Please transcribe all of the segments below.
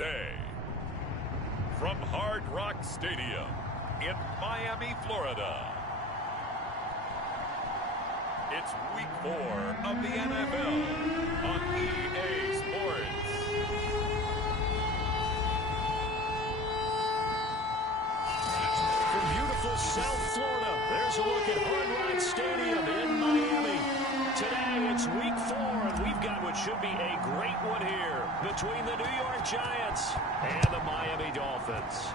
today. From Hard Rock Stadium in Miami, Florida, it's Week 4 of the NFL on EA Sports. From beautiful South Florida, there's a look at Hard Rock Stadium in Miami. Today, it's Week 4, and we've got what should be a great one here between the New York Giants and the Miami Dolphins.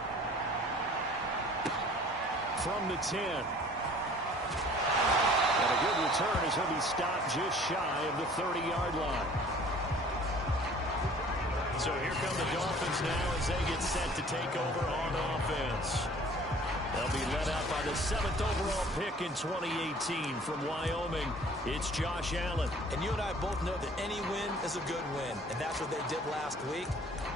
From the 10. And a good return as he'll be stopped just shy of the 30-yard line. So here come the Dolphins now as they get set to take over on offense. They'll be led out by the 7th overall pick in 2018 from Wyoming. It's Josh Allen. And you and I both know that any win is a good win, and that's what they did last week.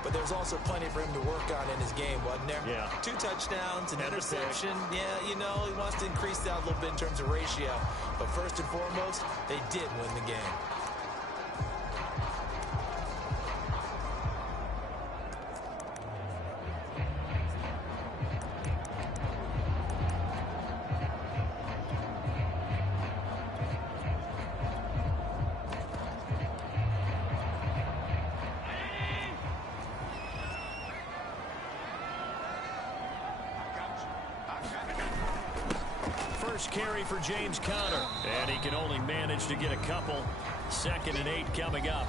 But there's also plenty for him to work on in his game, wasn't there? Yeah. 2 touchdowns, an interception. Yeah, you know, he wants to increase that a little bit in terms of ratio. But first and foremost, they did win the game. First carry for James Conner, and he can only manage to get a couple. 2nd and 8 coming up.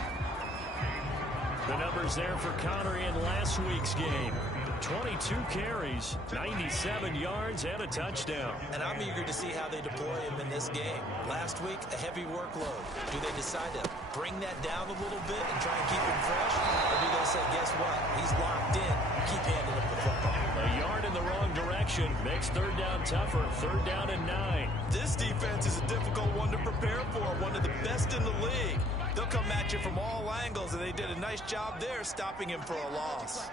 The numbers there for Conner in last week's game. 22 carries, 97 yards, and a touchdown. And I'm eager to see how they deploy him in this game. Last week, a heavy workload. Do they decide to bring that down a little bit and try and keep him fresh? Or do they say, guess what? He's locked in. Keep handing him the football. A yard in the wrong direction makes 3rd down tougher. 3rd down and 9. This defense is a difficult one to prepare for. One of the best in the league. They'll come at you from all angles, and they did a nice job there stopping him for a loss.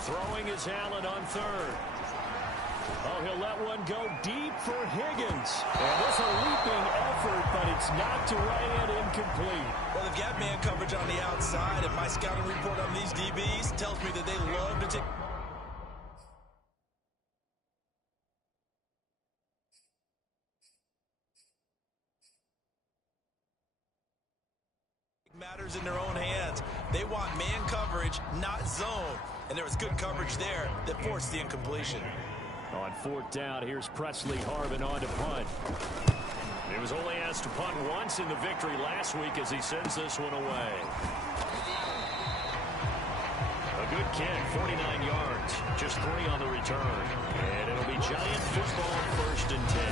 Throwing is Allen on 3rd. Oh, he'll let one go deep for Higgins. And it's a leaping effort, but it's knocked away and incomplete. Well, they've got man coverage on the outside, and my scouting report on these DBs tells me that they love to take matters in their own hands. They want man coverage, not zone. And there was good coverage there that forced the incompletion. On 4th down, here's Presley Harvin on to punt. He was only asked to punt once in the victory last week as he sends this one away. A good kick, 49 yards, just 3 on the return. And it'll be Giant football 1st and 10.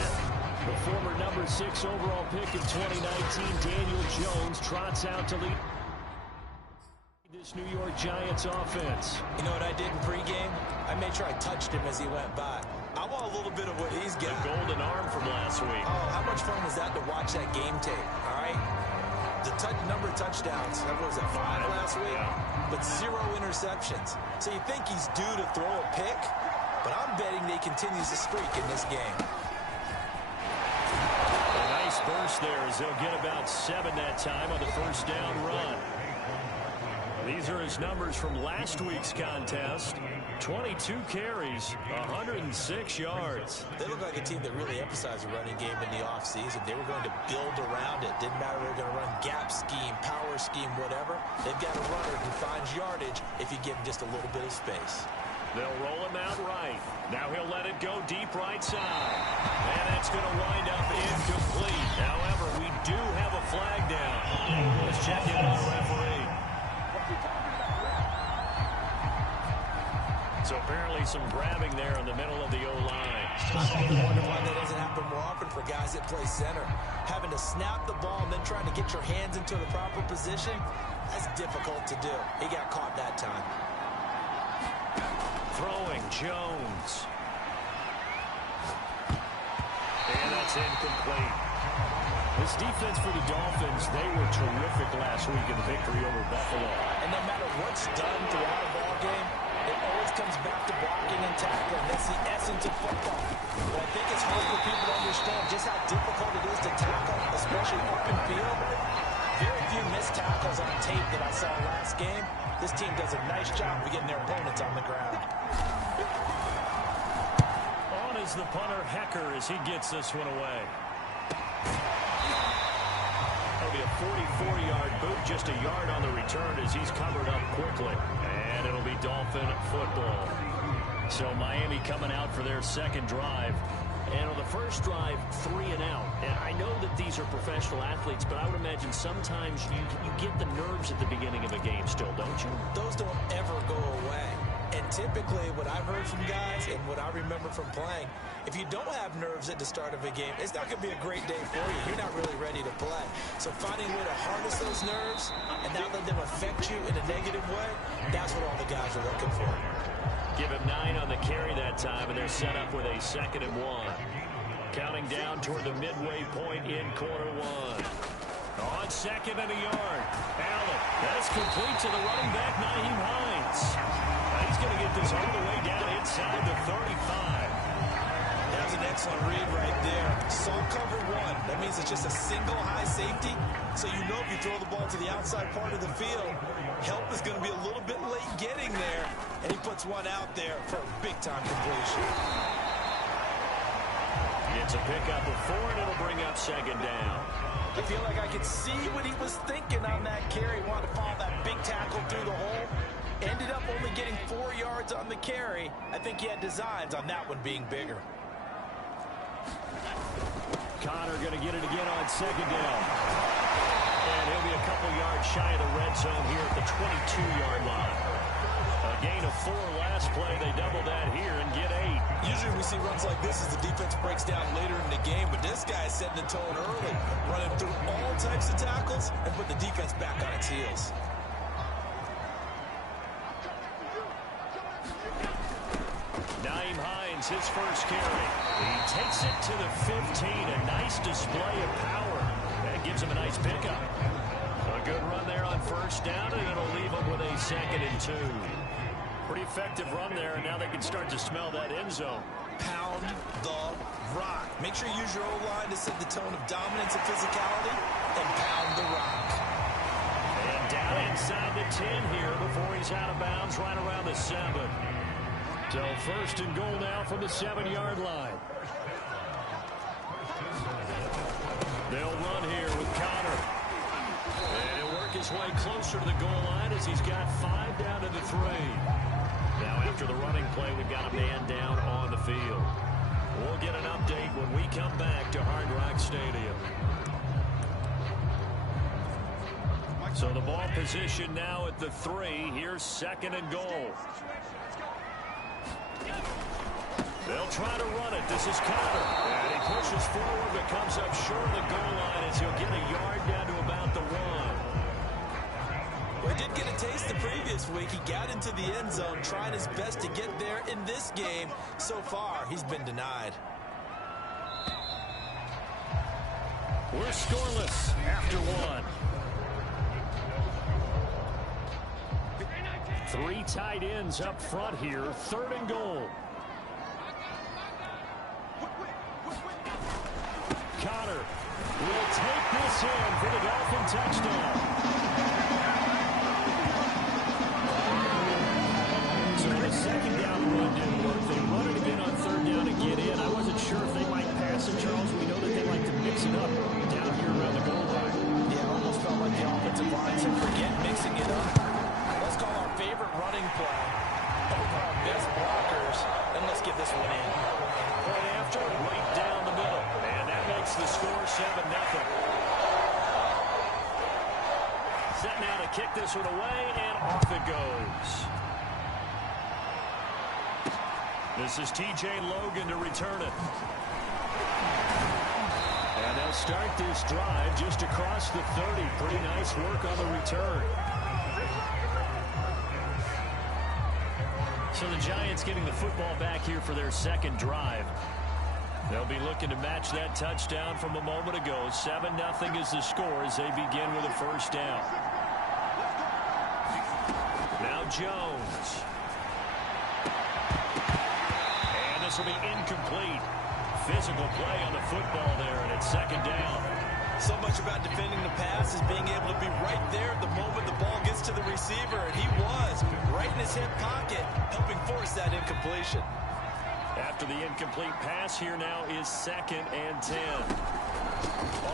The former number 6 overall pick in 2019, Daniel Jones, trots out to lead this New York Giants offense. You know what I did in pregame? I made sure I touched him as he went by. I want a little bit of what he's got. The golden arm from last week. Oh, how much fun was that to watch that game tape, all right? The number of touchdowns, what was it, 5 last week? Yeah. But 0 interceptions. So you think he's due to throw a pick? But I'm betting they continues the streak in this game. A nice burst there as they'll get about 7 that time on the 1st down run. These are his numbers from last week's contest. 22 carries, 106 yards. They look like a team that really emphasized the running game in the offseason. They were going to build around it. Didn't matter if they were going to run gap scheme, power scheme, whatever. They've got a runner who finds yardage if you give him just a little bit of space. They'll roll him out right. Now he'll let it go deep right side. And that's going to wind up incomplete. However, we do have a flag down. Let's check in on the referee. So apparently some grabbing there in the middle of the O-line. I wonder why that doesn't happen more often for guys that play center. Having to snap the ball and then trying to get your hands into the proper position, that's difficult to do. He got caught that time. Throwing Jones. And that's incomplete. This defense for the Dolphins, they were terrific last week in the victory over Buffalo. And no matter what's done throughout a ball game, it always comes back to blocking and tackling. That's the essence of football. But I think it's hard for people to understand just how difficult it is to tackle, especially open field. very few missed tackles on tape that I saw last game. This team does a nice job of getting their opponents on the ground. On is the punter, Hecker, as he gets this one away. That'll be a 44-yard boot, just a yard on the return as he's covered up quickly. And it'll be Dolphin football. So Miami coming out for their second drive. And on the first drive, 3 and out. And I know that these are professional athletes, but I would imagine sometimes you get the nerves at the beginning of a game still, don't you? Those don't ever go away. And typically, what I've heard from guys and what I remember from playing, if you don't have nerves at the start of a game, it's not going to be a great day for you. You're not really ready to play. So finding a way to harness those nerves and not let them affect you in a negative way, that's what all the guys are looking for. Give him 9 on the carry that time, and they're set up with a 2nd and 1. Counting down toward the midway point in quarter 1. On 2nd and a yard. Allen, that's complete to the running back, Nyheim Hines. He's going to get this all the way down inside the 35. That's an excellent read right there. Saw cover 1. That means it's just a single high safety. So you know if you throw the ball to the outside part of the field, help is going to be a little bit late getting there. And he puts one out there for a big-time completion. It's a pickup of 4, and it'll bring up 2nd down. I feel like I could see what he was thinking on that carry. Wanted to follow that big tackle through the hole. Ended up only getting 4 yards on the carry. I think he had designs on that one being bigger. Connor going to get it again on 2nd down. And he'll be a couple yards shy of the red zone here at the 22-yard line. A gain of 4 last play. They double that here and get 8. Usually we see runs like this as the defense breaks down later in the game, but this guy is setting the tone early, running through all types of tackles and put the defense back on its heels. Nyheim Hines, his first carry. He takes it to the 15. A nice display of power. That gives him a nice pickup. A good run there on 1st down, and it'll leave him with a 2nd and 2. Pretty effective run there, and now they can start to smell that end zone. Pound the rock. Make sure you use your O-line to set the tone of dominance and physicality, and pound the rock. And down inside the 10 here before he's out of bounds, right around the 7. So 1st and goal now from the 7-yard line. They'll run here with Connor. And he'll work his way closer to the goal line as he's got 5 down to the 3. Now after the running play, we've got a man down on the field. We'll get an update when we come back to Hard Rock Stadium. So the ball position now at the 3. Here's 2nd and goal. They'll try to run it. This is Connor. And he pushes forward but comes up short of the goal line as he'll get a yard down to about the 1. Well, he did get a taste the previous week. He got into the end zone, trying his best to get there in this game. So far, he's been denied. We're scoreless after 1. 3 tight ends up front here. 3rd and goal. Connor will take this in for the Dolphin touchdown. So the 2nd down run didn't work. They run it again on 3rd down to get in. I wasn't sure if they might pass it, Charles. We know that they like to mix it up down here around the goal line. Yeah, it almost felt like the offensive line said, forget mixing it up. Let's call our favorite running play over our best blockers, and let's get this one in. Point after, right down the middle. And that makes the score 7-0. Set now to kick this one away, and off it goes. This is T.J. Logan to return it. And they'll start this drive just across the 30. Pretty nice work on the return. So the Giants getting the football back here for their 2nd drive. They'll be looking to match that touchdown from a moment ago. 7-0 is the score as they begin with a 1st down. Now Jones. This will be incomplete. Physical play on the football there, and it's 2nd down. So much about defending the pass is being able to be right there the moment the ball gets to the receiver, and he was right in his hip pocket, helping force that incompletion. After the incomplete pass, here now is 2nd and 10.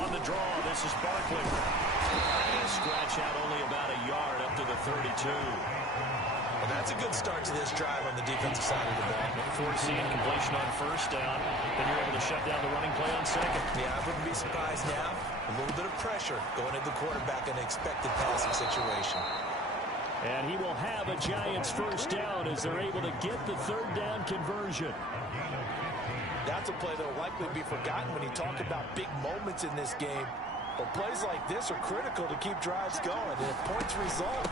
On the draw, this is Barkley. And he'll scratch out only about a yard up to the 32. Well, that's a good start to this drive on the defensive side of the ball. Forcing completion on 1st down, then you're able to shut down the running play on 2nd. Yeah, I wouldn't be surprised now. A little bit of pressure going at the quarterback in an expected passing situation. And he will have a Giants 1st down as they're able to get the 3rd down conversion. That's a play that will likely be forgotten when you talk about big moments in this game. But plays like this are critical to keep drives going. And if points result,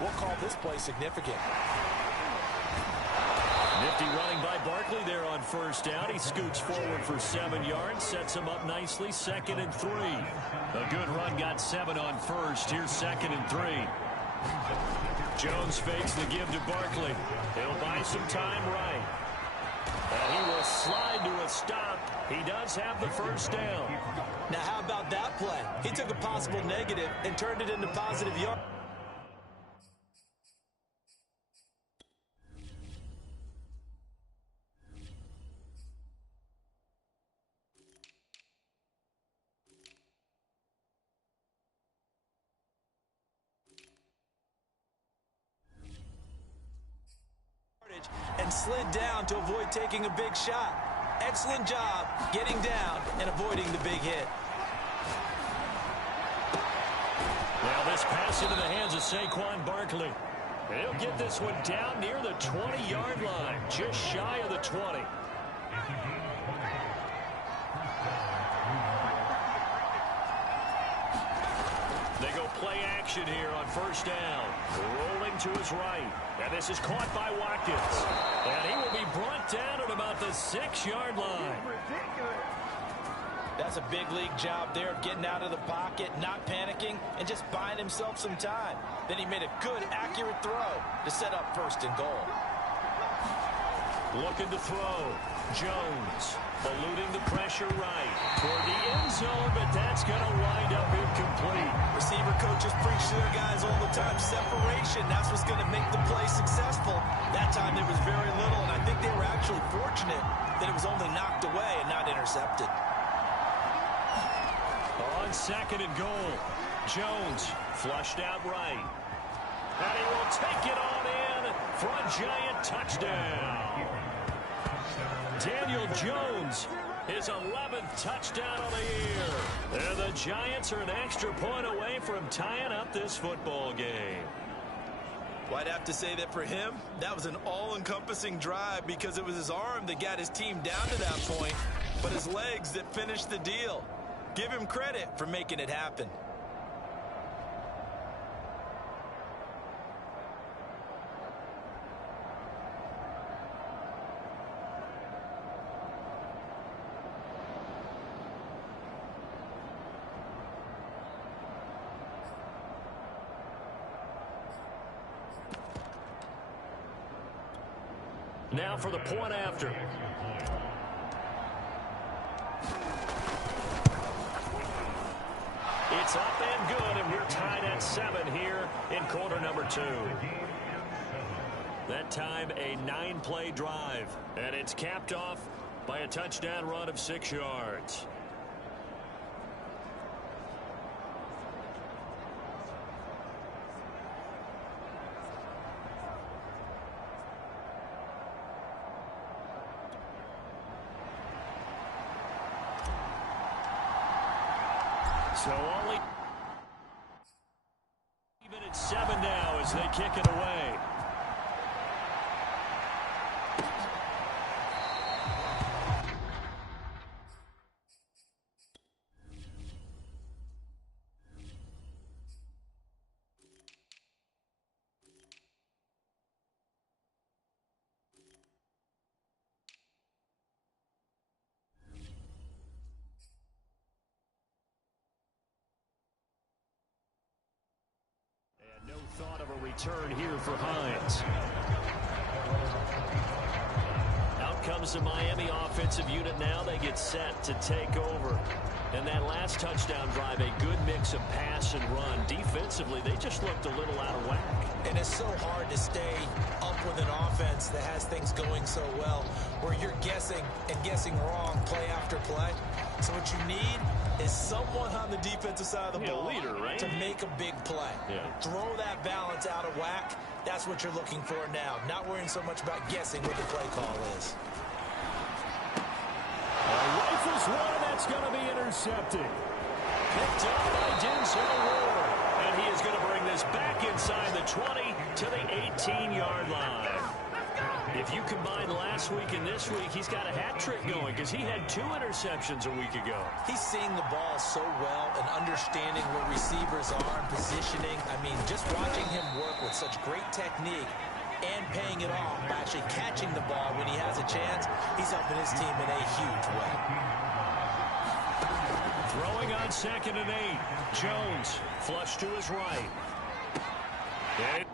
we'll call this play significant. Nifty running by Barkley there on 1st down. He scoots forward for 7 yards, sets him up nicely, 2nd and 3. A good run got 7 on 1st. Here's 2nd and 3. Jones fakes the give to Barkley. He'll buy some time right. And he will slide to a stop. He does have the 1st down. Now, how about that play? He took a possible negative and turned it into positive yard. And slid down to avoid taking a big shot. Excellent job getting down and avoiding the big hit. Now this pass into the hands of Saquon Barkley. He'll get this one down near the 20-yard line, just shy of the 20. They go play action here on 1st down. Rolling to his right. And this is caught by Watkins. And he will be brought down at about the 6-yard line. That's a big league job there of getting out of the pocket, not panicking, and just buying himself some time. Then he made a good, accurate throw to set up 1st and goal. Looking to throw. Jones eluding the pressure right toward the end zone, but that's going to wind up incomplete. Receiver coaches preach to their guys all the time. Separation, that's what's going to make the play successful. That time there was very little, and I think they were actually fortunate that it was only knocked away and not intercepted. On 2nd and goal, Jones flushed out right. And he will take it on in for a Giant touchdown. Daniel Jones, his 11th touchdown of the year. And the Giants are an extra point away from tying up this football game. Well, I'd have to say that for him, that was an all-encompassing drive because it was his arm that got his team down to that point, but his legs that finished the deal. Give him credit for making it happen. Now for the point after. It's up and good, and we're tied at 7 here in quarter number 2. That time a 9-play drive, and it's capped off by a touchdown run of 6 yards. So only even at 7 now as they kick it away. No thought of a return here for Hines. Out comes the Miami offensive unit now. They get set to take over. And that last touchdown drive, a good mix of pass and run. Defensively, they just looked a little out of whack. And it's so hard to stay up with an offense that has things going so well, where you're guessing and guessing wrong play after play. So what you need is someone on the defensive side of the ball leader, right? to make a big play. Yeah. Throw that balance out of whack. That's what you're looking for now. Not worrying so much about guessing what the play call is. Rifles one, that's going to be intercepted. Picked up by Denzel Ward. And he is going to bring this back inside the 20 to the 18-yard line. If you combine last week and this week, he's got a hat trick going because he had 2 interceptions a week ago. He's seeing the ball so well and understanding where receivers are and positioning. I mean, just watching him work with such great technique and paying it off by actually catching the ball when he has a chance, he's helping his team in a huge way. Throwing on 2nd and 8. Jones flush to his right. And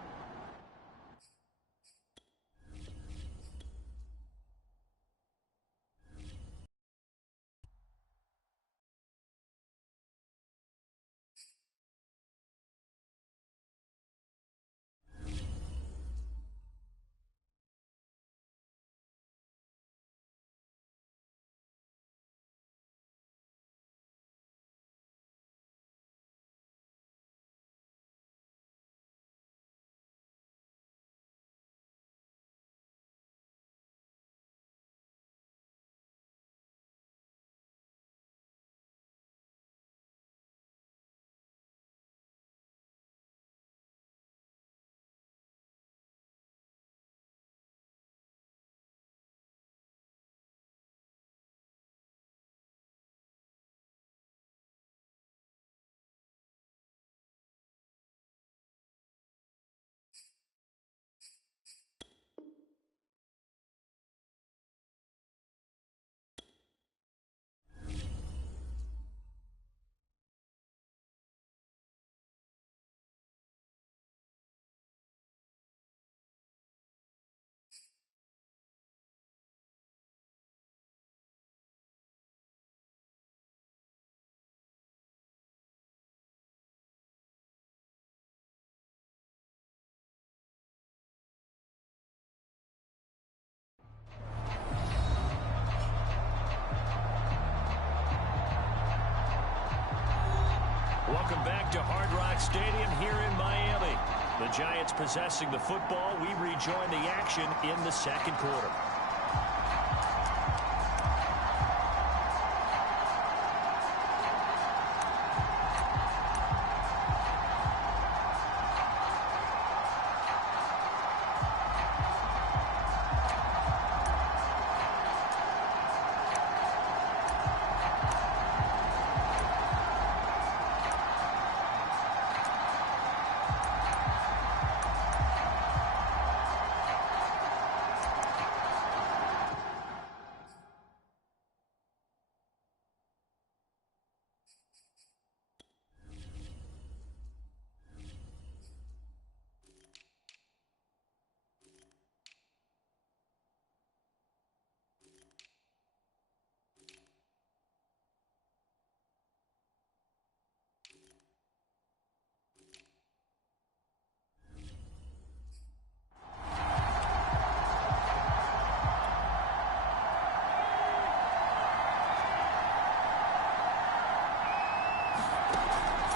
welcome back to Hard Rock Stadium here in Miami. The Giants possessing the football. We rejoin the action in the 2nd quarter.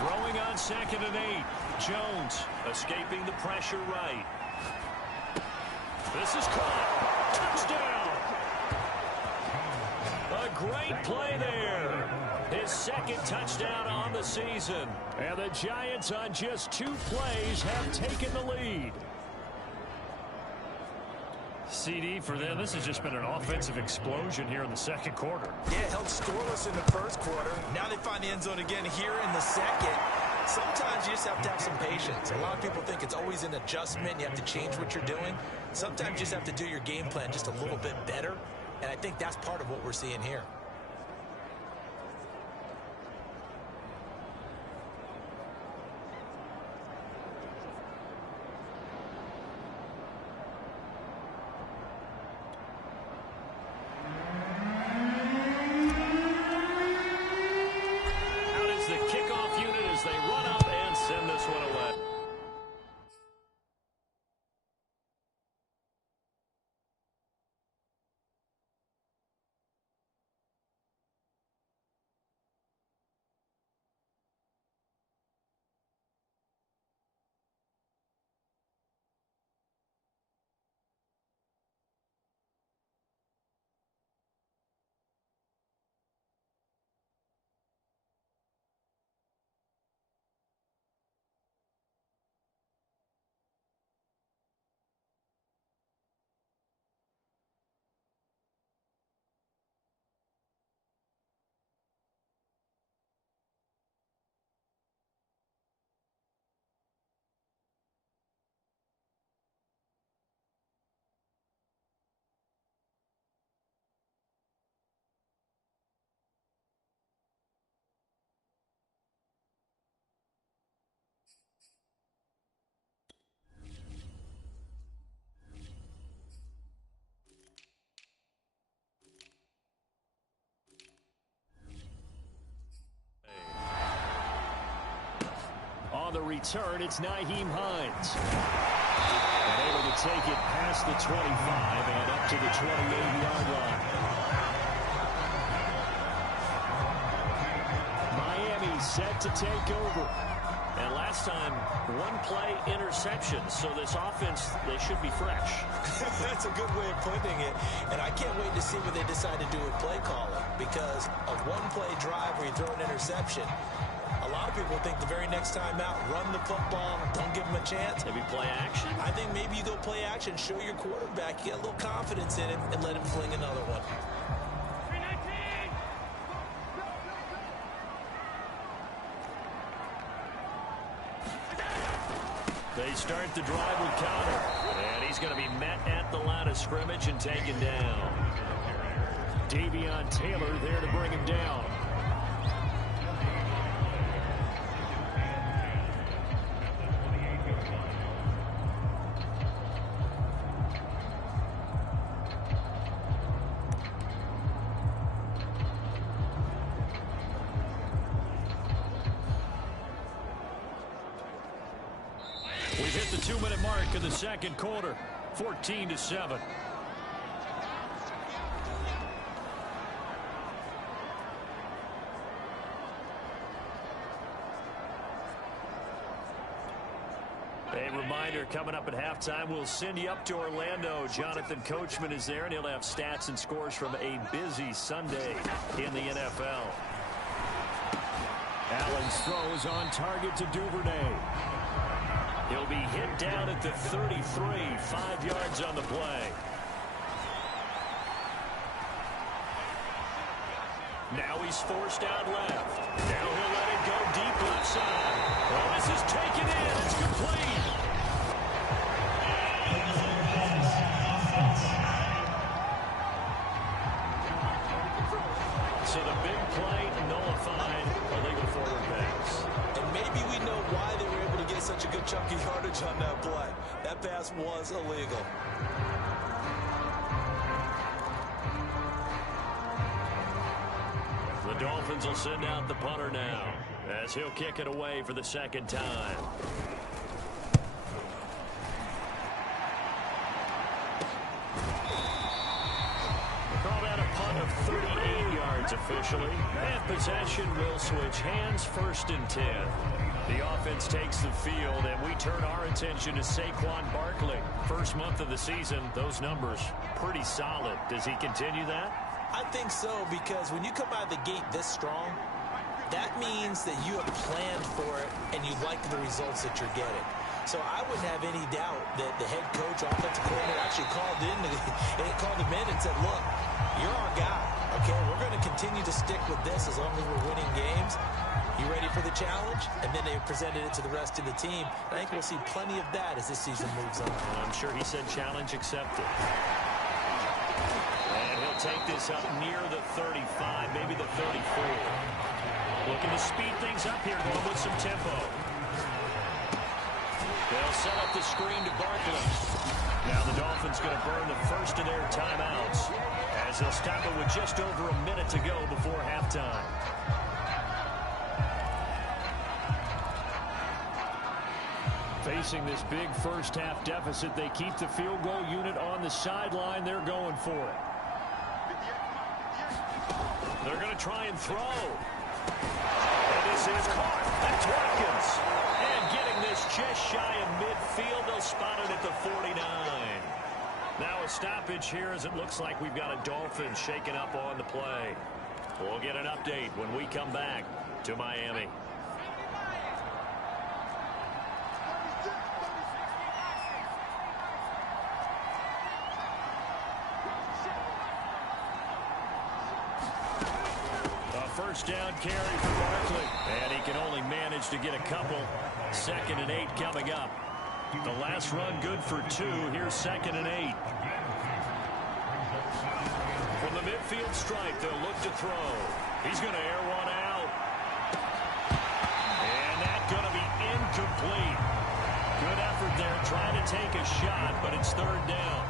Throwing on 2nd and 8. Jones escaping the pressure right. This is caught. Touchdown. A great play there. His 2nd touchdown on the season. And the Giants on just 2 plays have taken the lead. CD for them, this has just been an offensive explosion here in the 2nd quarter. Yeah, held scoreless in the 1st quarter. Now they find the end zone again here in the 2nd. Sometimes you just have to have some patience. A lot of people think it's always an adjustment. You have to change what you're doing. Sometimes you just have to do your game plan just a little bit better. And I think that's part of what we're seeing here. on the return. It's Nyheim Hines. And able to take it past the 25 and up to the 28-yard line. Miami set to take over. And last time, one play interception. So this offense, they should be fresh. That's a good way of putting it. And I can't wait to see what they decide to do with play calling. Because a one-play drive where you throw an interception, a lot of people think the very next time out, run the football, don't give them a chance. Maybe play action? I think maybe you go play action, show your quarterback, get a little confidence in him, and let him fling another one. They start the drive with Connor. And he's going to be met at the line of scrimmage and taken down. Davion Taylor there to bring him down. We've hit the 2-minute mark of the second quarter. 14-7. A reminder, coming up at halftime, we'll send you up to Orlando. Jonathan Coachman is there, and he'll have stats and scores from a busy Sunday in the NFL. Allen's throw is on target to Duvernay. He'll be hit down at the 33, 5 yards on the play. Now he's forced out left. Now he'll let it go deep left side. Oh, this is taken in. It's complete. So the big play nullified, illegal forward pass. And maybe we know why they were able to get such a good chunk of yardage on that play. That pass was illegal. The Dolphins will send out the punter now as he'll kick it away for the second time. Call that a punt of 38 yards officially. And possession will switch hands, 1st and 10. The offense takes the field, and we turn our attention to Saquon Barkley. First month of the season, those numbers pretty solid. Does he continue that? I think so, because when you come out of the gate this strong, that means that you have planned for it and you like the results that you're getting. So I wouldn't have any doubt that the head coach, offensive coordinator, actually called him in and said, look, you're our guy, okay? We're going to continue to stick with this as long as we're winning games. You ready for the challenge? And then they presented it to the rest of the team. I think we'll see plenty of that as this season moves on. And I'm sure he said challenge accepted. And he'll take this up near the 35, maybe the 34. Looking to speed things up here, going with some tempo. They'll set up the screen to Barkley. Now the Dolphins going to burn the first of their timeouts as they'll stop it with just over a minute to go before halftime. Facing this big first-half deficit, they keep the field goal unit on the sideline. They're going for it. They're going to try and throw. And this is caught. That's Watkins. And getting this just shy of midfield. They'll spot it at the 49. Now a stoppage here as it looks like we've got a Dolphin shaking up on the play. We'll get an update when we come back to Miami. First down carry for Barkley. And he can only manage to get a couple. 2nd and 8 coming up. The last run good for 2. Here's 2nd and 8. From the midfield stripe, they'll look to throw. He's going to air one out. And that's going to be incomplete. Good effort there trying to take a shot, but it's 3rd down.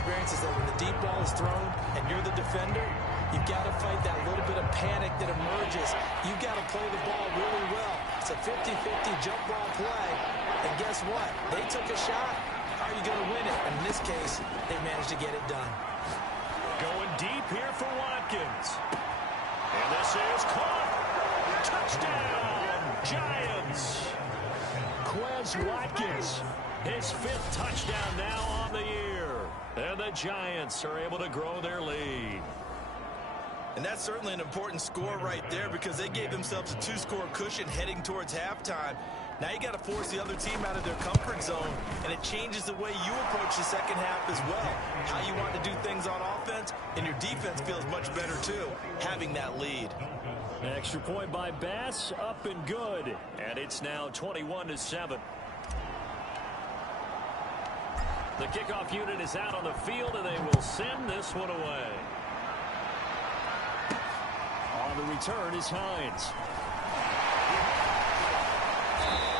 experience is that when the deep ball is thrown and you're the defender, you've got to fight that little bit of panic that emerges. You've got to play the ball really well. It's a 50-50 jump ball play. And guess what? They took a shot. How are you going to win it? And in this case, they managed to get it done. Going deep here for Watkins. And this is caught. Touchdown, Giants. Quez Watkins, his 5th touchdown now on the year. And the Giants are able to grow their lead. And that's certainly an important score right there because they gave themselves a 2-score cushion heading towards halftime. Now you got to force the other team out of their comfort zone, and it changes the way you approach the second half as well. How you want to do things on offense, and your defense feels much better too, having that lead. Extra point by Bass, up and good. And it's now 21-7. The kickoff unit is out on the field, and they will send this one away. On the return is Hines.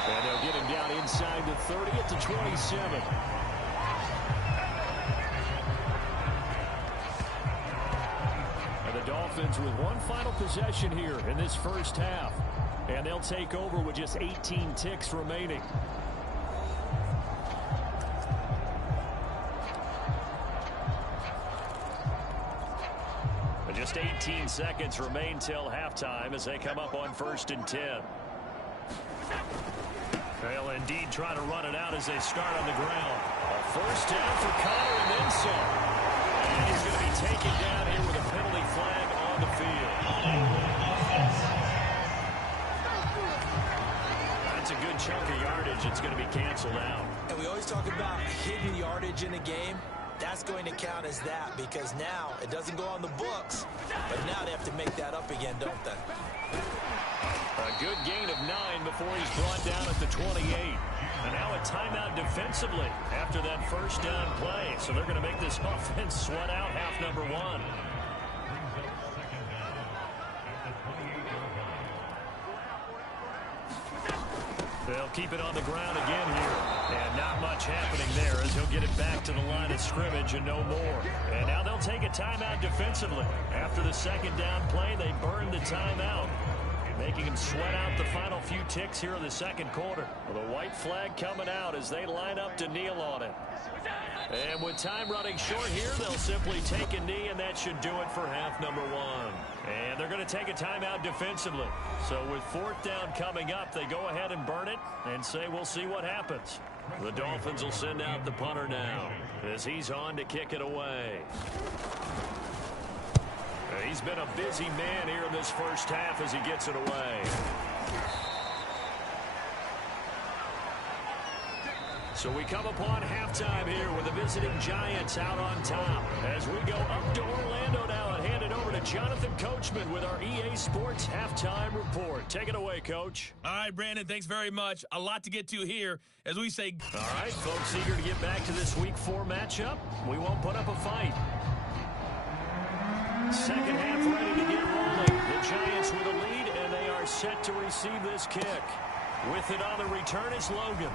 And they'll get him down inside the 30 at the 27. And the Dolphins with one final possession here in this first half. And they'll take over with just 18 ticks remaining. Just 18 seconds remain till halftime as they come up on 1st and 10. They'll indeed try to run it out as they start on the ground. A first down for Connor and then some. And he's going to be taken down here with a penalty flag on the field. That's a good chunk of yardage. It's going to be canceled out. And we always talk about hidden yardage in a game. That's going to count as that because now it doesn't go on the books, but now they have to make that up again, don't they? A good gain of 9 before he's brought down at the 28. And now a timeout defensively after that first down play. So they're going to make this offense sweat out half number 1. They'll keep it on the ground again here. And not much happening there as he'll get it back to the line of scrimmage and no more. And now they'll take a timeout defensively. After the second down play, they burned the timeout, making him sweat out the final few ticks here in the second quarter. Well, the white flag coming out as they line up to kneel on it. And with time running short here, they'll simply take a knee, and that should do it for half number 1. And they're going to take a timeout defensively. So with 4th down coming up, they go ahead and burn it and say we'll see what happens. The Dolphins will send out the punter now as he's on to kick it away. He's been a busy man here in this first half as he gets it away. So we come upon halftime here with the visiting Giants out on top. As we go up to Orlando now and hand it over to Jonathan Coachman with our EA Sports Halftime Report. Take it away, Coach. All right, Brandon, thanks very much. A lot to get to here as we say. All right, folks, eager to get back to this Week 4 matchup. We won't put up a fight. Second half ready to get rolling. The Giants with a lead, and they are set to receive this kick. With it on the return is Logan.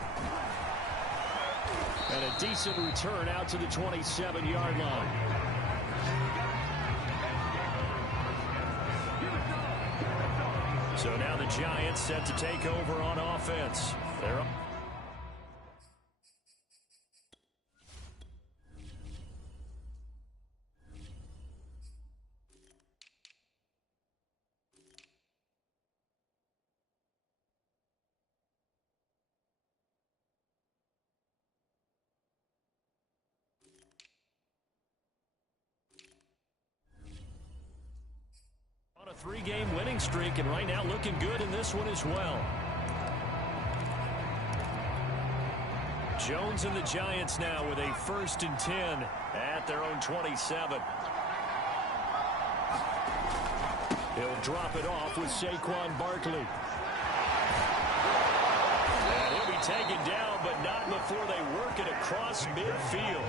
And a decent return out to the 27-yard line. So now the Giants set to take over on offense. They're up. On a 3-game winning streak, and right now looking good in this one as well. Jones and the Giants now with a 1st and 10 at their own 27. He'll drop it off with Saquon Barkley. And he'll be taken down, but not before they work it across midfield.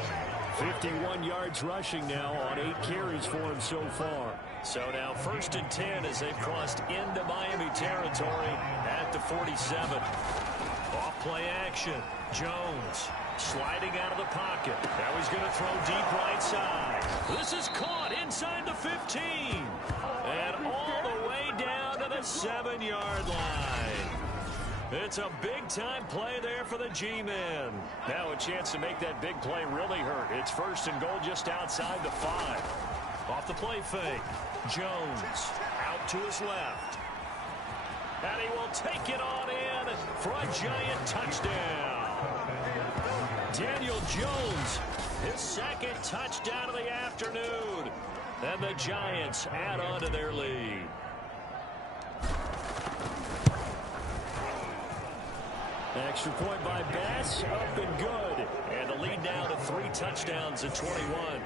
51 yards rushing now on 8 carries for him so far. So now 1st and 10 as they've crossed into Miami territory at the 47. Off Play action. Jones sliding out of the pocket. Now he's going to throw deep right side. This is caught inside the 15. And all the way down to the 7-yard line. It's a big-time play there for the G-men. Now a chance to make that big play really hurt. It's first and goal just outside the 5. Off the play fake. Jones out to his left. And he will take it on in for a giant touchdown. Daniel Jones, his second touchdown of the afternoon. And the Giants add on to their lead. Extra point by Bass, up and good. And the lead now to 3 touchdowns at 21.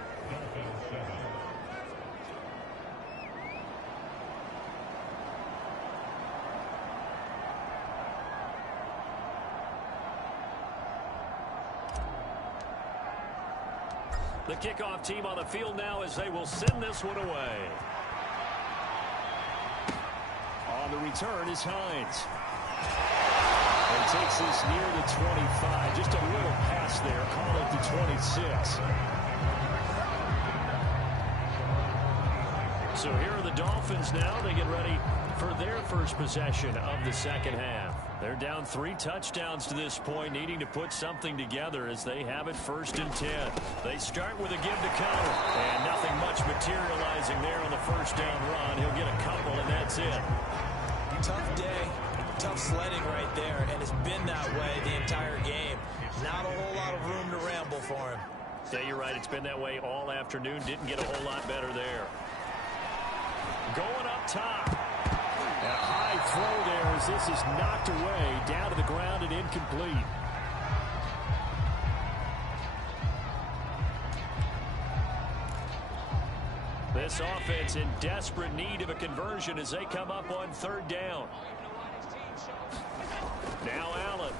The kickoff team on the field now as they will send this one away. On the return is Hines. And takes this near the 25. Just a little pass there. Call it the 26. So here are the Dolphins now. They get ready for their first possession of the second half. They're down 3 touchdowns to this point, needing to put something together as they have it first and 10. They start with a give to counter, and nothing much materializing there on the first down run. He'll get a couple, and that's it. Tough day, tough sledding right there, and it's been that way the entire game. Not a whole lot of room to ramble for him. Yeah, you're right. It's been that way all afternoon. Didn't get a whole lot better there. Going up top. And a high throw there as this is knocked away, down to the ground and incomplete. This offense in desperate need of a conversion as they come up on 3rd down. Now Allen.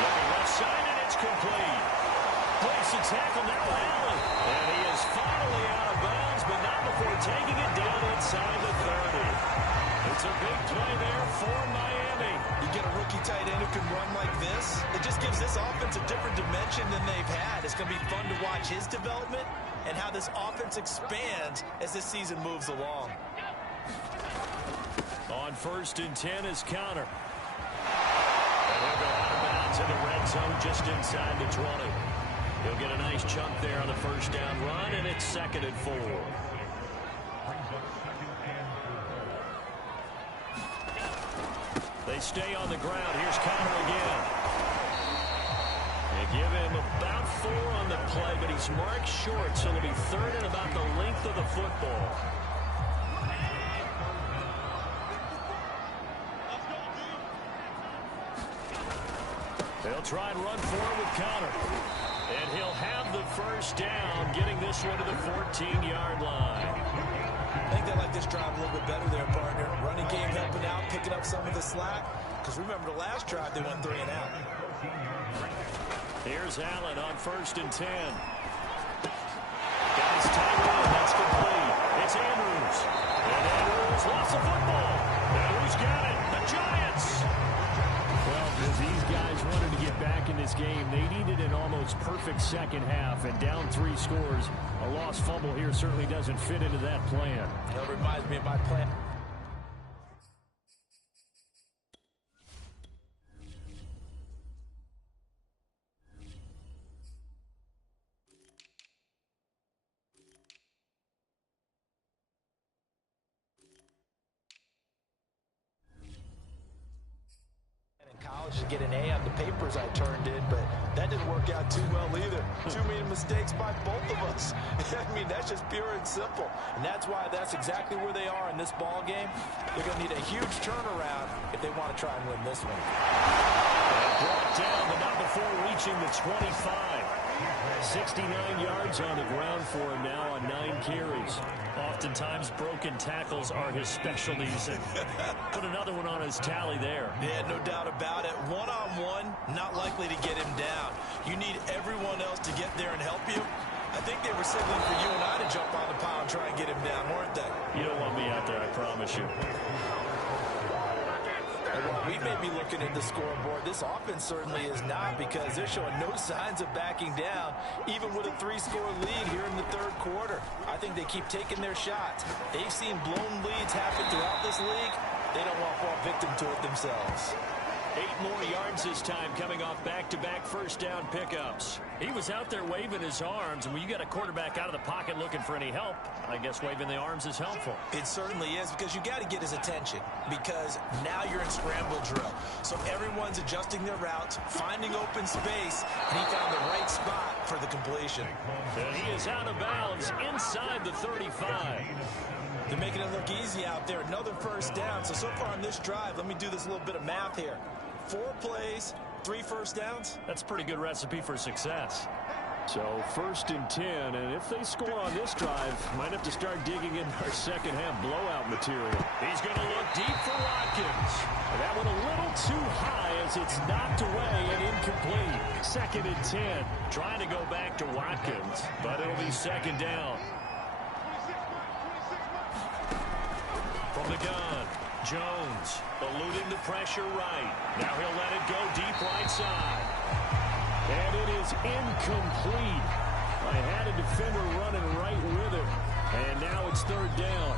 Looking left side, and it's complete. Place the tackle, now Allen. And he is finally out of bounds, but not before taking it down inside the 30. It's a big play there for Miami. You get a rookie tight end who can run like this, it just gives this offense a different dimension than they've had. It's going to be fun to watch his development and how this offense expands as this season moves along. On 1st and 10 is counter. And he'll go out of bounds in the red zone just inside the 20. He'll get a nice chunk there on the first down run, and it's 2nd and 4. They stay on the ground. Here's Conner again. They give him about 4 on the play, but he's marked short, so it'll be 3rd and about the length of the football. They'll try and run forward with Conner. And he'll have the first down, getting this one to the 14-yard line. I think they like this drive a little bit better there, partner. Running game helping out, picking up some of the slack. Because remember the last drive, they went 3 and out. Here's Allen on 1st and 10. Got his tight end. That's complete. It's Andrews. And Andrews lost the football. And who's got it? The Giants. Well, as these guys wanted to get back in this game, they needed an almost perfect second half. And down 3 scores, a lost fumble here certainly doesn't fit into that plan. That reminds me of my plan. To get an A on the papers I turned in, but that didn't work out too well either. Too many mistakes by both of us. I mean, that's just pure and simple. And that's why that's exactly where they are in this ball game. They're going to need a huge turnaround if they want to try and win this one. Brought down, but not before reaching the 25. 69 yards on the ground for him now on 9 carries. Oftentimes, broken tackles are his specialties. And put another one on his tally there. Yeah, no doubt about it. One-on-one, not likely to get him down. You need everyone else to get there and help you. I think they were signaling for you and I to jump on the pile and try and get him down, weren't they? You don't want me out there, I promise you. Well, we may be looking at the scoreboard. This offense certainly is not, because they're showing no signs of backing down, even with a 3-score lead here in the third quarter. I think they keep taking their shots. They've seen blown leads happen throughout this league. They don't want to fall victim to it themselves. 8 more yards this time, coming off back-to-back first down pickups. He was out there waving his arms, and when you got a quarterback out of the pocket looking for any help, I guess waving the arms is helpful. It certainly is, because you got to get his attention, because now you're in scramble drill. So everyone's adjusting their routes, finding open space, and he found the right spot for the completion. And he is out of bounds inside the 35. They're making it look easy out there. Another first down. So far on this drive, let me do this little bit of math here. 4 plays, 3 first downs. That's a pretty good recipe for success. So 1st and 10, and if they score on this drive, might have to start digging in our second half blowout material. He's going to look deep for Watkins. And that one a little too high as it's knocked away and incomplete. 2nd and 10. Trying to go back to Watkins, but it'll be 2nd down. From the gun, Jones eluding the pressure right. Now he'll let it go deep right side. And it is incomplete. I had a defender running right with it. And now it's 3rd down.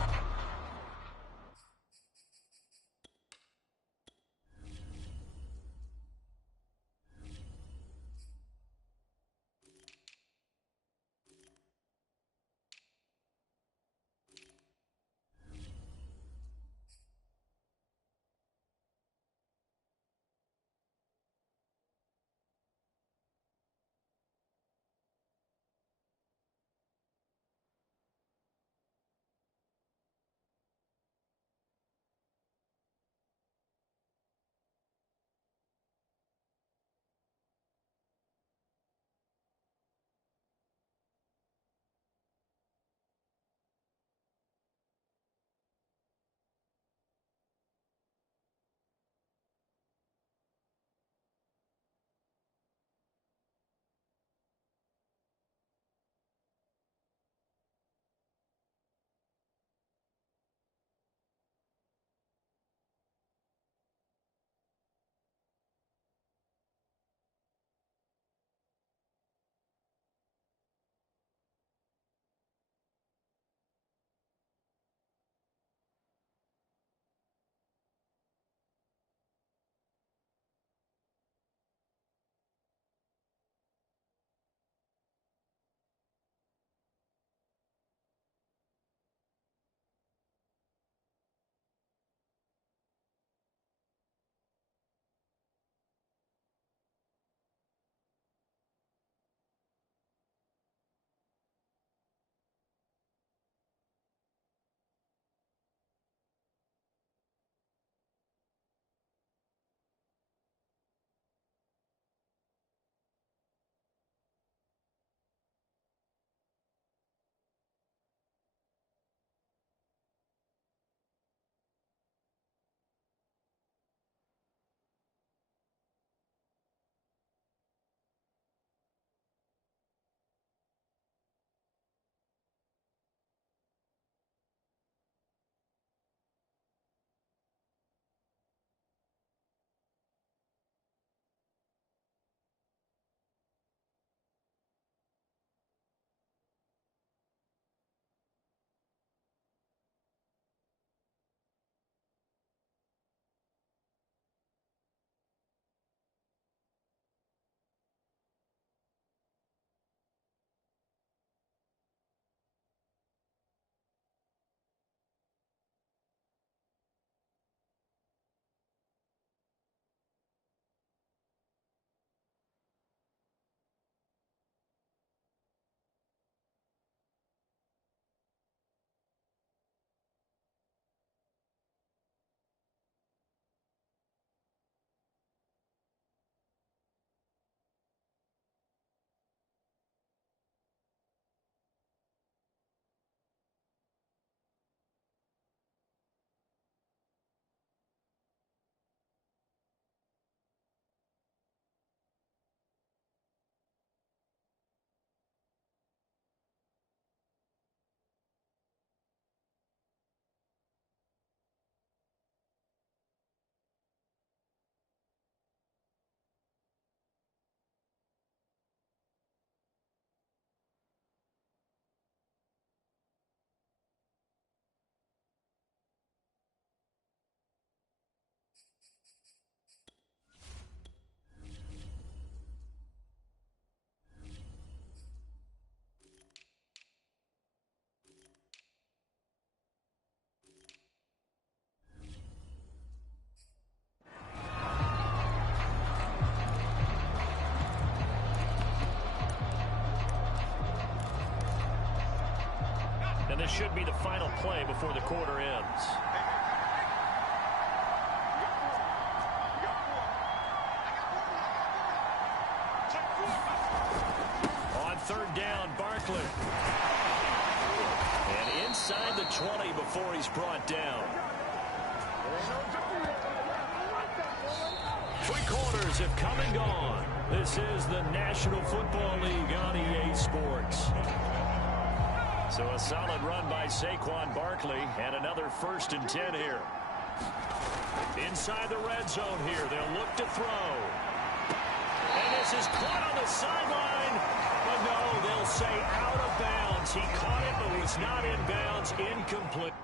And this should be the final play before the quarter ends. On third down, Barkley. And inside the 20 before he's brought down. 3 quarters have come and gone. This is the National Football League on EA Sports. So a solid run by Saquon Barkley and another 1st and 10 here. Inside the red zone here, they'll look to throw. And this is caught on the sideline. But no, they'll say out of bounds. He caught it but was not in bounds. Incomplete.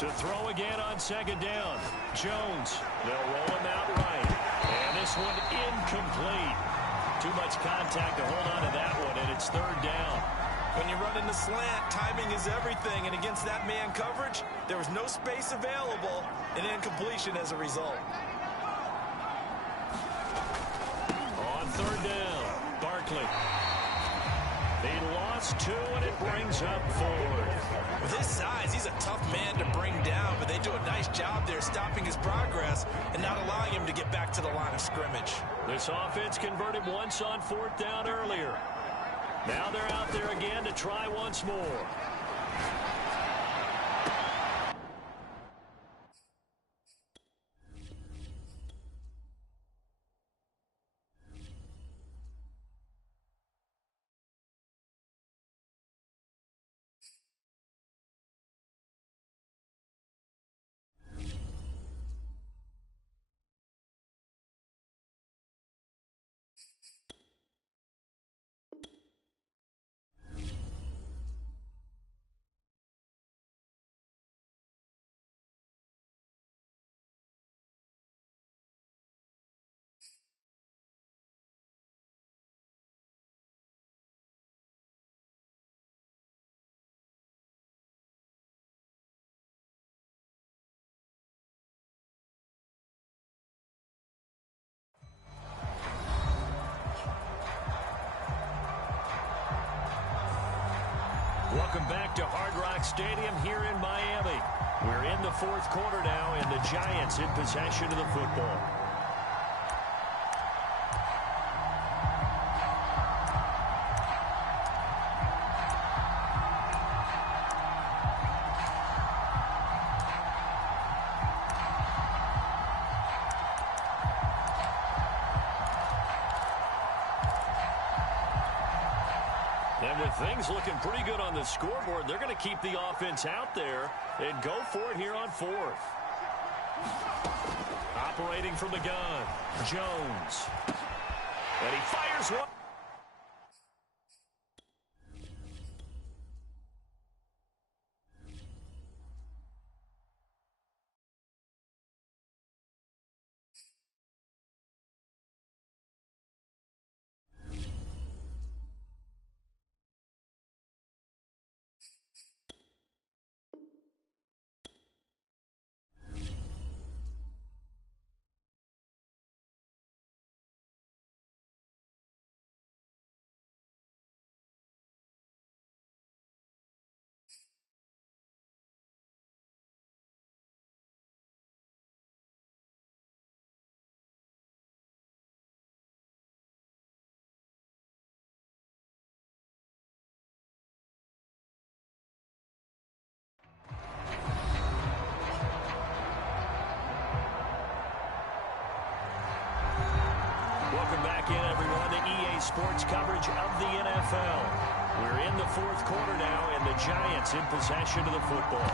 To throw again on 2nd down. Jones. They'll roll him out right. And this one incomplete. Too much contact to hold on to that one, and it's 3rd down. When you run in the slant, timing is everything. And against that man coverage, there was no space available. An incompletion as a result. On 3rd down, Barkley. They lost 2, and it brings up 4th. With his size, he's a tough man to bring down, but they do a nice job there stopping his progress and not allowing him to get back to the line of scrimmage. This offense converted once on 4th down earlier. Now they're out there again to try once more. Welcome back to Hard Rock Stadium here in Miami. We're in the 4th quarter now, and the Giants in possession of the football. And with things looking pretty good on the scoreboard, they're going to keep the offense out there and go for it here on 4th. Operating from the gun, Jones. And he fires one. Welcome back in, everyone, to EA Sports coverage of the NFL. We're in the fourth quarter now, and the Giants in possession of the football.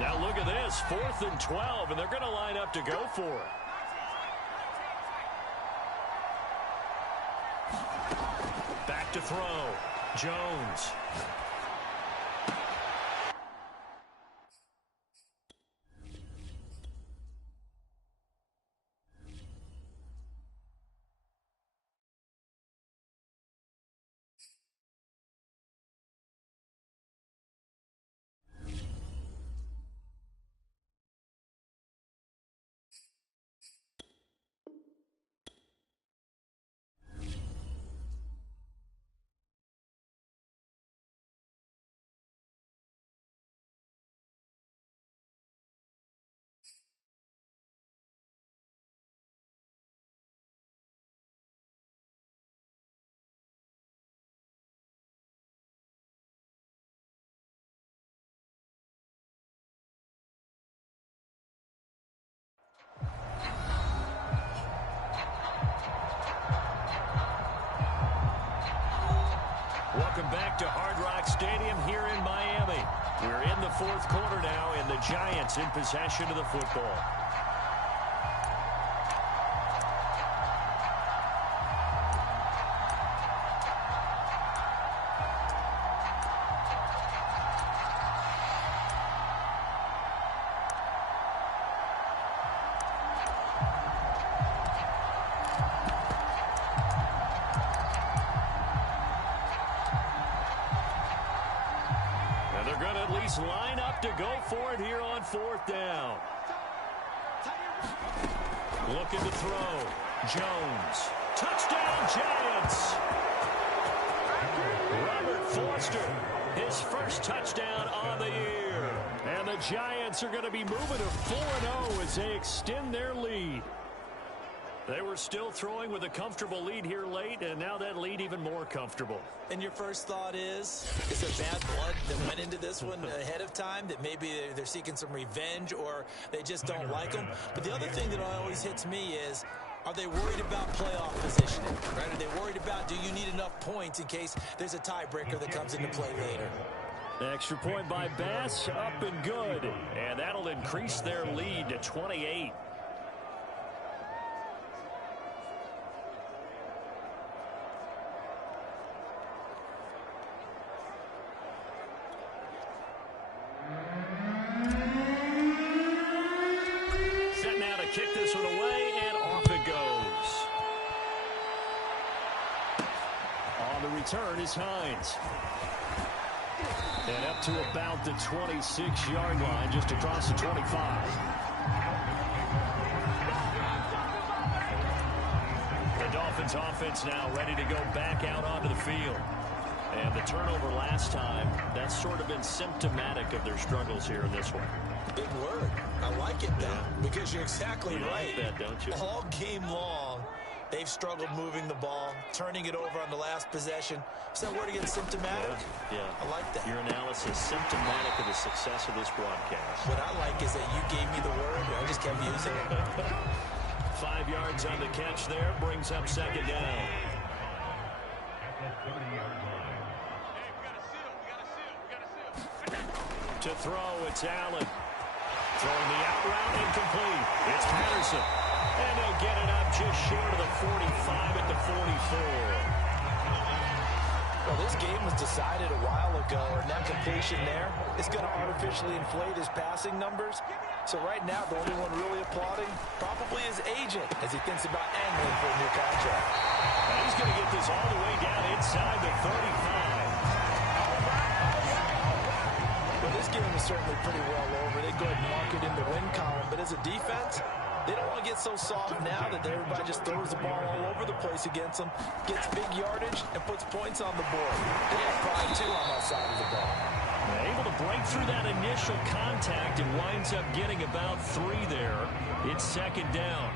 Now look at this, 4th and 12, and they're going to line up to go for it. Back to throw. Jones. Welcome back to Hard Rock Stadium here in Miami. We're in the fourth quarter now, and the Giants in possession of the football. Line up to go for it here on 4th down. Looking to throw. Jones. Touchdown, Giants. Robert Foster, his first touchdown on the year. And the Giants are going to be moving to 4-0 as they extend their lead. They were still throwing with a comfortable lead here late, and now that lead even more comfortable. And your first thought is there bad blood that went into this one ahead of time, that maybe they're seeking some revenge or they just don't like them? But the other thing that always hits me is, are they worried about playoff positioning? Right? Are they worried about, do you need enough points in case there's a tiebreaker that comes into play later? The extra point by Bass, up and good. And that'll increase their lead to 28. Kick this one away, and off it goes. On the return is Hines. And up to about the 26-yard line, just across the 25. The Dolphins offense now ready to go back out onto the field. And the turnover last time, that's sort of been symptomatic of their struggles here in this one. Big word. I like it, though, because you're exactly right. You like that, don't you? All game long, they've struggled moving the ball, turning it over on the last possession. Is that word again, symptomatic? Yeah. I like that. Your analysis, symptomatic of the success of this broadcast. What I like is that you gave me the word, and I just kept using it. 5 yards on the catch there, brings up 2nd down. To throw, it's Allen. Throwing the out route, incomplete. It's Patterson. And he'll get it up just short of the 45 at the 44. Well, this game was decided a while ago, and that completion there is going to artificially inflate his passing numbers. So right now, the only one really applauding probably his agent as he thinks about angling for a new contract. And he's going to get this all the way down inside the 35. But this game is certainly pretty well over. They go ahead and mark it in the win column. But as a defense, they don't want to get so soft now that everybody just throws the ball all over the place against them, gets big yardage, and puts points on the board. They have pride, too, on that side of the ball. Able to break through that initial contact and winds up getting about 3 there. It's second down.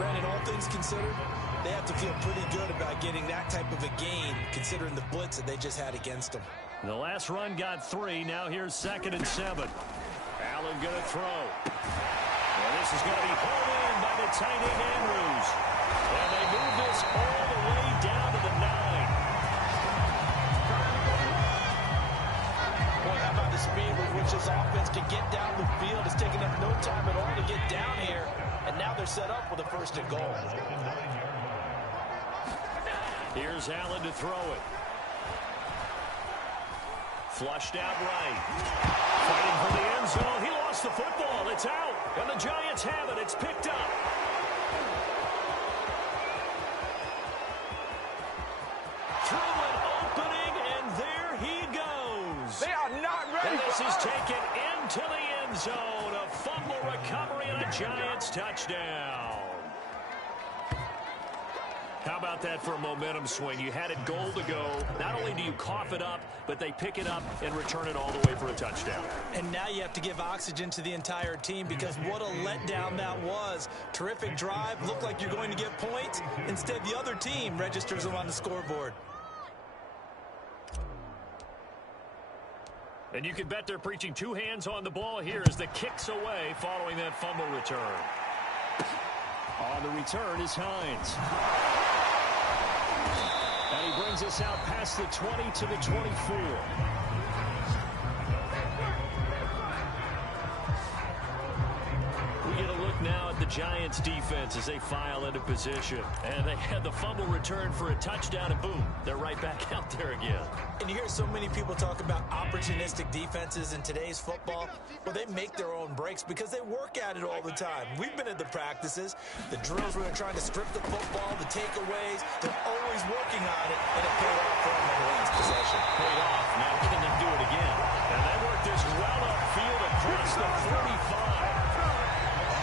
Brandon, all things considered, they have to feel pretty good about getting that type of a gain, considering the blitz that they just had against them. The last run got 3. Now here's 2nd and 7. Allen going to throw. And this is going to be hauled in by the tight end Andrews. And they move this all the way down to the 9. Boy, how about the speed with which this offense can get down the field? It's taking them no time at all to get down here. And now they're set up with a 1st and goal. Here's Allen to throw it. Flushed out right. Fighting for the end zone. He lost the football. It's out. And the Giants have it. It's picked up. Through an opening, and there he goes. They are not ready. And this is taken into the end zone. A fumble recovery and a Giants touchdown. How about that for a momentum swing? You had it goal to go. Not only do you cough it up, but they pick it up and return it all the way for a touchdown. And now you have to give oxygen to the entire team because what a letdown that was. Terrific drive. Looked like you're going to get points. Instead, the other team registers them on the scoreboard. And you can bet they're preaching 2 hands on the ball here as the kick's away following that fumble return. On the return is Hines. And he brings us out past the 20 to the 24. We get a look now at the Giants defense as they file into position. And they had the fumble return for a touchdown, and boom, they're right back out there again. And you hear so many people talk about opportunistic defenses in today's football. Well, they make their own breaks because they work at it all the time. We've been at the practices, the drills where they're trying to strip the football, the takeaways. They're always working on it, and it paid off for them in the last possession. Paid off. Now can they do it again? And they work this well upfield across the 35.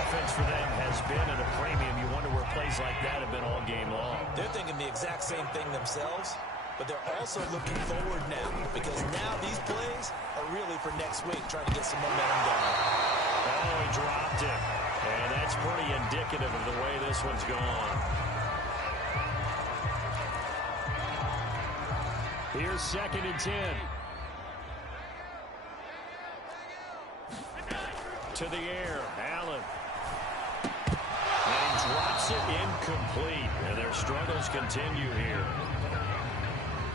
Offense for them has been at a premium. You wonder where plays like that have been all game long. They're thinking the exact same thing themselves, but they're also looking forward now because now these plays are really for next week, trying to get some momentum going. Oh, he dropped it. And that's pretty indicative of the way this one's gone. Here's 2nd and 10. To the air, Allen. And he drops it incomplete. And their struggles continue here.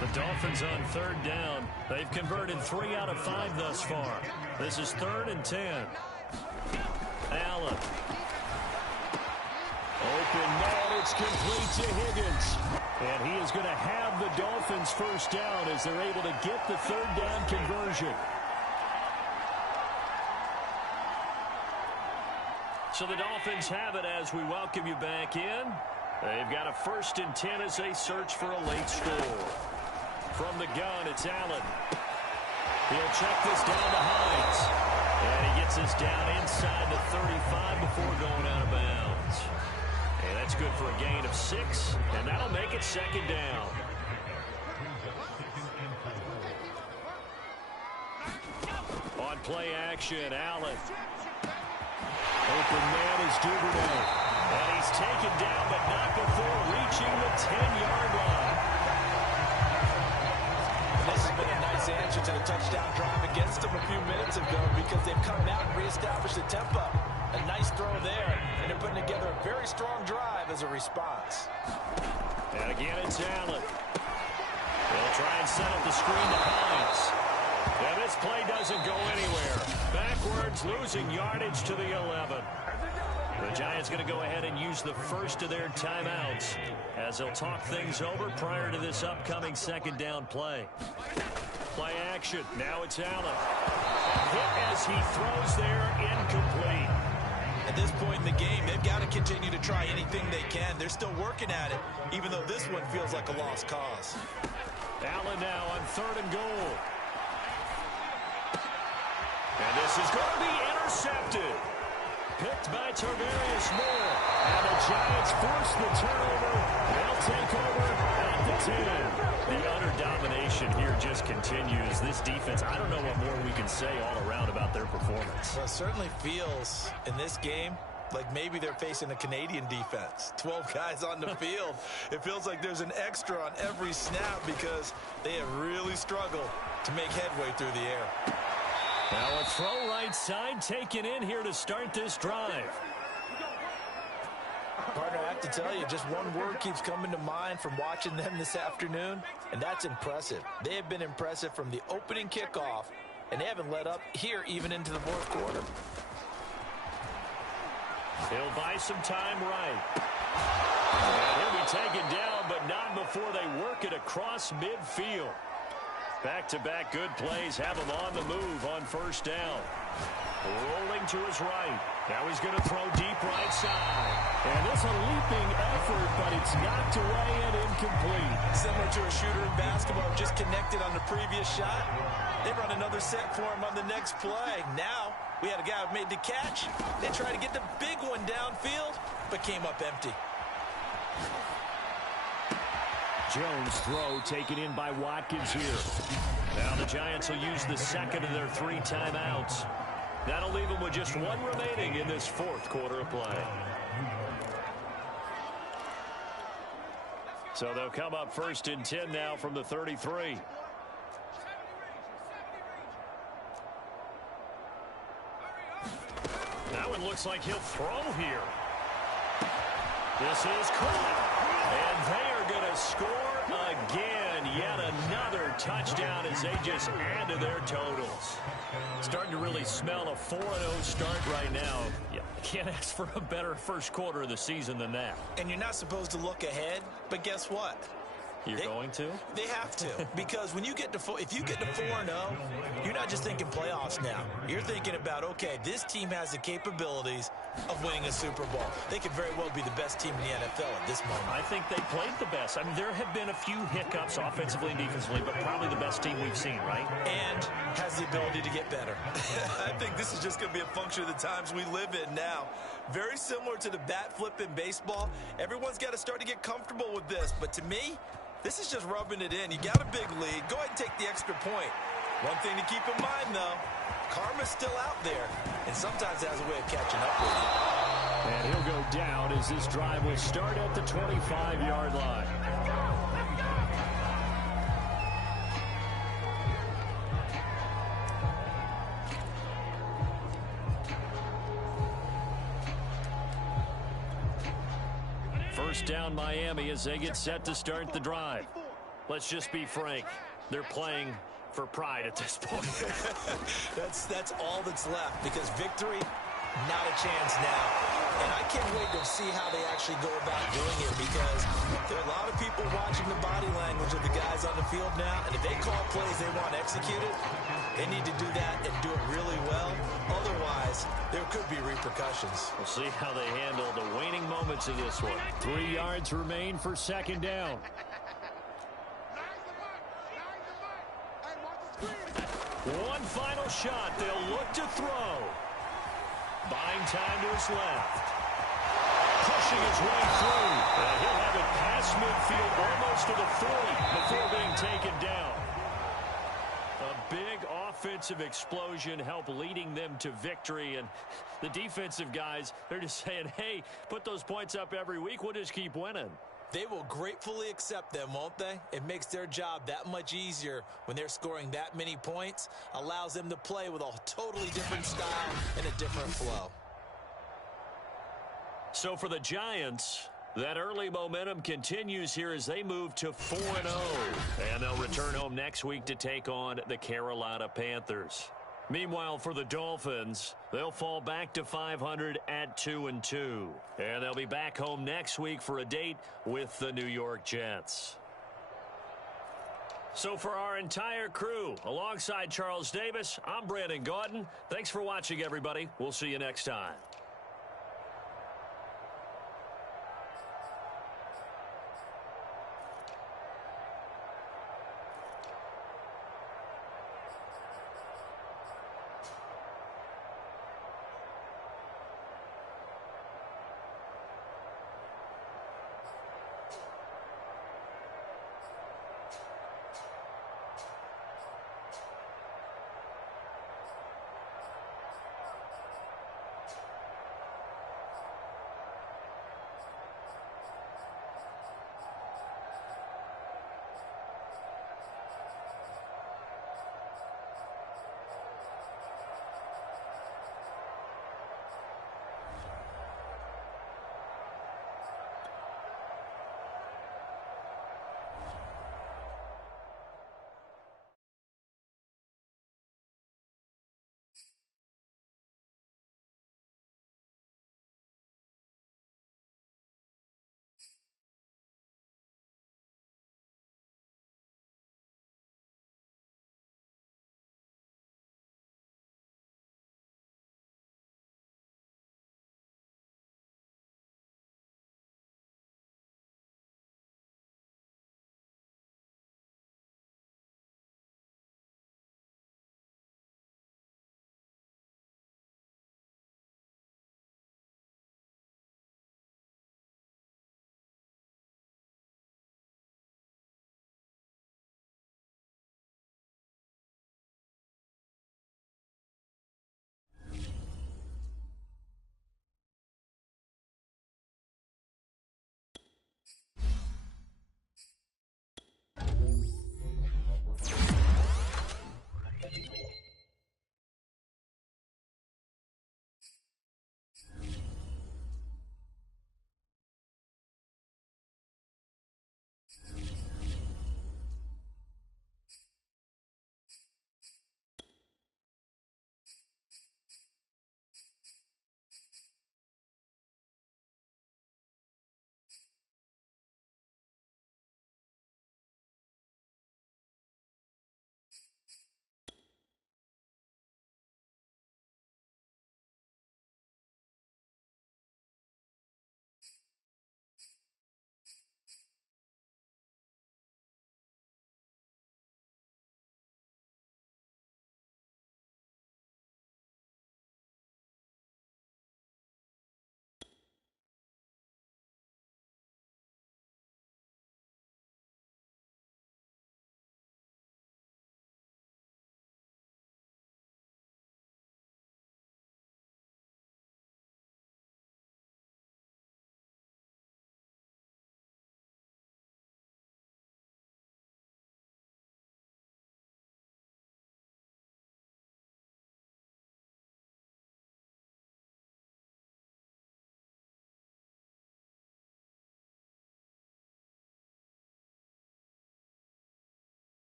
The Dolphins on 3rd down. They've converted 3 out of 5 thus far. This is 3rd and 10. Allen. Open man, it's complete to Higgins. And he is going to have the Dolphins 1st down as they're able to get the 3rd down conversion. So the Dolphins have it as we welcome you back in. They've got a 1st and 10 as they search for a late score. From the gun, it's Allen. He'll check this down to Hines. And he gets this down inside the 35 before going out of bounds. And that's good for a gain of 6, and that'll make it 2nd down. On play action, Allen. Open man is Duvernay. And he's taken down, but not before reaching the 10-yard line. This has been a nice answer to the touchdown drive against them a few minutes ago because they've come out and reestablished the tempo. A nice throw there, and they're putting together a very strong drive as a response. And again, it's Allen. They'll try and set up the screen to Hines. And this play doesn't go anywhere. Backwards, losing yardage to the 11. The Giants going to go ahead and use the first of their timeouts as they'll talk things over prior to this upcoming 2nd down play. Play action. Now it's Allen. Hit as he throws there, incomplete. At this point in the game, they've got to continue to try anything they can. They're still working at it, even though this one feels like a lost cause. Allen now on 3rd and goal. And this is going to be intercepted. Picked by Tarvarius Moore. And the Giants force the turnover. They'll take over at the 10. The utter domination here just continues. This defense, I don't know what more we can say all around about their performance. Well, it certainly feels in this game like maybe they're facing a Canadian defense. 12 guys on the field. It feels like there's an extra on every snap because they have really struggled to make headway through the air. Now a throw right side taken in here to start this drive. Partner, I have to tell you, just one word keeps coming to mind from watching them this afternoon, and that's impressive. They have been impressive from the opening kickoff, and they haven't let up here even into the fourth quarter. He'll buy some time right. And he'll be taken down, but not before they work it across midfield. Back-to-back good plays have him on the move on first down. Rolling to his right. Now he's going to throw deep right side. And it's a leaping effort, but it's knocked away and incomplete. Similar to a shooter in basketball, just connected on the previous shot. They run another set for him on the next play. Now we had a guy who made the catch. They tried to get the big one downfield, but came up empty. Jones' throw taken in by Watkins here. Now the Giants will use the second of their 3 timeouts. That'll leave them with just one remaining in this fourth quarter of play. So they'll come up first and 10 now from the 33. That one looks like he'll throw here. This is caught. And they are going to score again. Yet another touchdown as they just add to their totals. Starting to really smell a 4-0 start right now. Yeah, can't ask for a better first quarter of the season than that. And you're not supposed to look ahead, but guess what? You're going to? They have to, because when you get to if you get to 4-0, you're not just thinking playoffs now. You're thinking about, okay, this team has the capabilities of winning a Super Bowl. They could very well be the best team in the NFL at this moment. I think they played the best. I mean, there have been a few hiccups offensively and defensively, but probably the best team we've seen, right? And has the ability to get better. I think this is just going to be a function of the times we live in now. Very similar to the bat flip in baseball. Everyone's got to start to get comfortable with this, but to me, this is just rubbing it in. You got a big lead. Go ahead and take the extra point. One thing to keep in mind, though, karma's still out there, and sometimes it has a way of catching up with you. And he'll go down as this drive will start at the 25-yard line. First down Miami as they get set to start the drive. Let's just be frank. They're playing for pride at this point. That's all that's left, because victory, not a chance now. And I can't wait to see how they actually go about doing it, because there are a lot of people watching the body language of the guys on the field now, and if they call plays they want executed, they need to do that and do it really well. Otherwise, there could be repercussions. We'll see how they handle the waning moments of this one. 3 yards remain for second down. One final shot. They'll look to throw. Buying time to his left. Pushing his way through. And he'll have it past midfield almost to the 40 before being taken down. A big offensive explosion helped leading them to victory. And the defensive guys, they're just saying, hey, put those points up every week. We'll just keep winning. They will gratefully accept them, won't they? It makes their job that much easier when they're scoring that many points. Allows them to play with a totally different style and a different flow. So for the Giants, that early momentum continues here as they move to 4-0. And they'll return home next week to take on the Carolina Panthers. Meanwhile, for the Dolphins, they'll fall back to 500 at 2-2. And they'll be back home next week for a date with the New York Jets. So for our entire crew, alongside Charles Davis, I'm Brandon Gaudin. Thanks for watching, everybody. We'll see you next time.